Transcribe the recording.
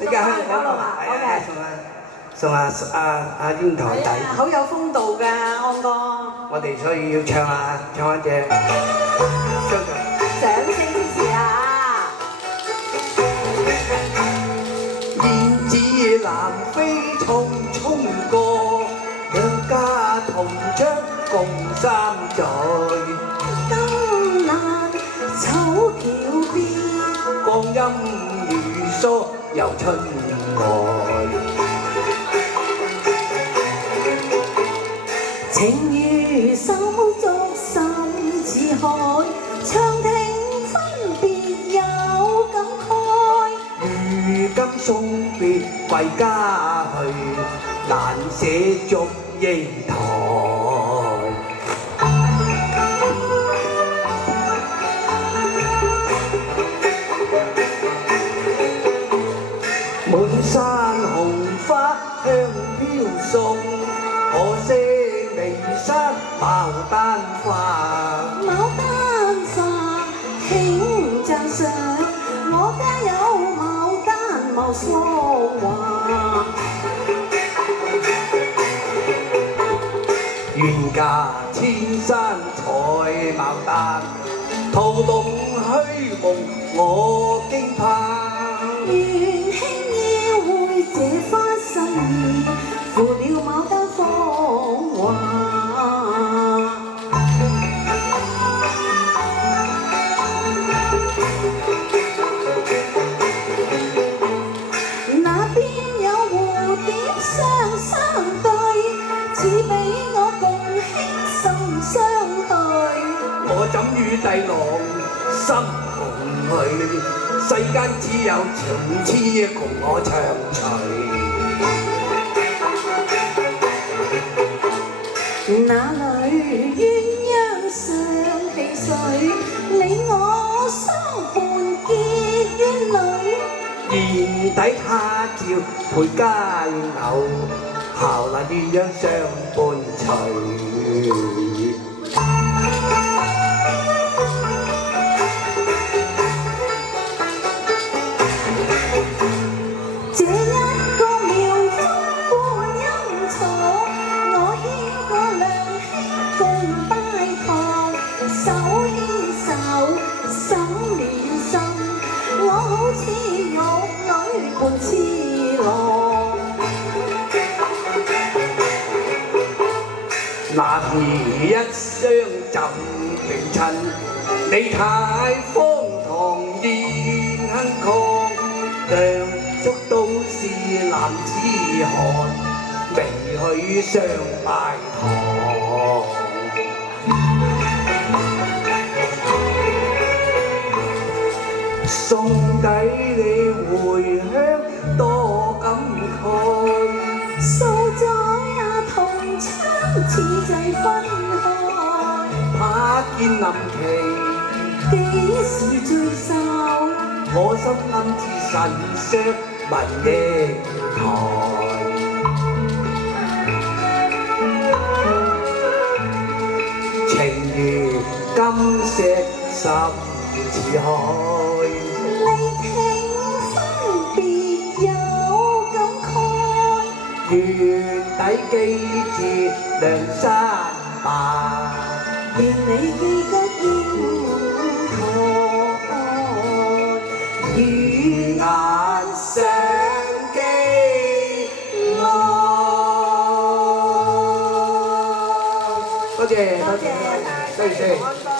你家香港㗎嘛？係啊，送阿英台仔。好有風度㗎，安哥。我哋所以要唱一隻相對。掌聲支持啊！燕子南飛匆匆過，兩家同窗共三載。今晚草橋邊，光陰如梭遊春來。情如手足心似海，長亭分別有感慨。如今送別歸家去，難捨祝英台。滿山紅花香飄送，可惜離山牡丹花。牡丹花輕讚賞，我家有牡丹無雙華。願駕千山採牡丹，陶弄虛夢我驚盼。願輕意會這番心意，負了牡丹芳華。那邊有蝴蝶雙對，似比我共馨心相對。我怎與帝郎心共去？世間只有情痴共我長隨。那裏鴛鴦相戲水，你我相伴結冤侶。硯底他朝配佳偶，效那鴛鴦相伴隨。這一個苗風伴陰錯，我牽過良兄共拜堂，手牽手心連心，我好似玉女伴痴郎。男兒一雙怎並親，你太荒唐現亨抗。梁祝都是男子漢，未許相拜堂。送給你回鄉多感慨，數載同窗此際分開，怕見臨期幾時聚首？我心暗自神傷文英台。情如金石深似海，你聽分別有感慨。月底記住梁山伯，願你記得英台，與眼相記來。多謝，多謝，多謝。